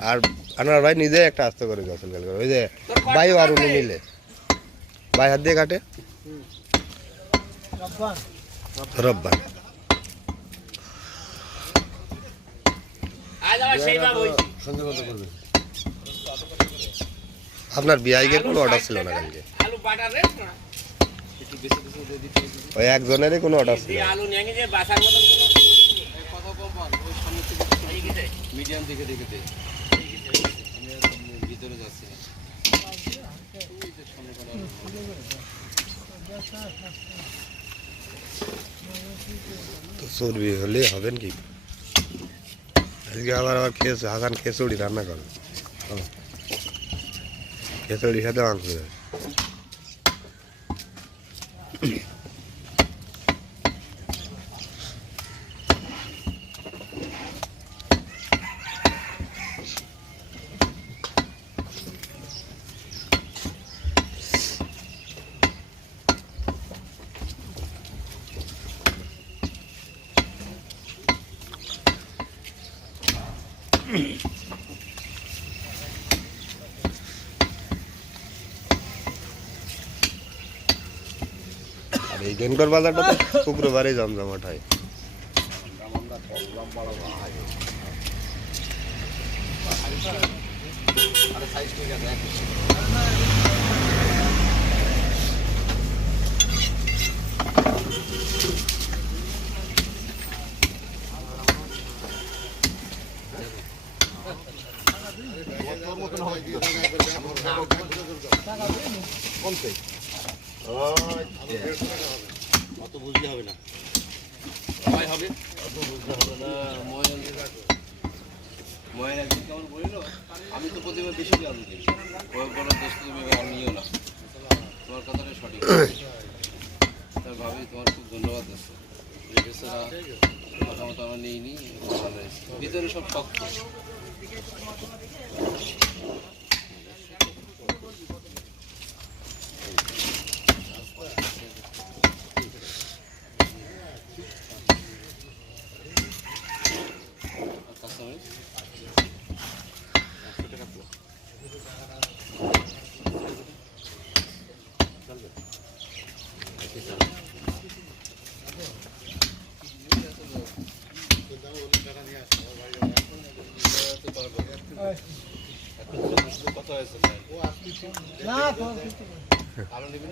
আর আনোয়ার ভাই নিজে একটা আস্ত করে গোসল করে ওই যে ভাই আর উনি মিলে ভাই হাত দিয়ে কাটে রব্বান আপনার বিআইয়ের কোনো অর্ডার ছিল না কালকে ওই একজনেরই কোনো অর্ডার ছিল মিডিয়াম দেখে দেখে ভিতরে যাচ্ছে তো চর্বি হলে হবেন কি আজকে আবার হাসান খিচুড়ি রান্না করবে খিচুড়ির সাথে মাংস দেবে আর এই গেনগর বাজারটা তো শুক্রবারে জমজমাট হয় অত বুঝতে হবে না সবাই হবে অত বুঝতে হবে না ময়ের একদিন কেমন বলিল আমি তো প্রতিবার বেশি আলু দিই বড় বড় দেশ তুমি নিও না তোমার কথাটা সঠিক তার ভাবে তোমার খুব ধন্যবাদ আছে বেচারা মোটামুটি আমার নিইনি ভিতরে সব শক্ত কথা হয়েছে না ভালো নেবেন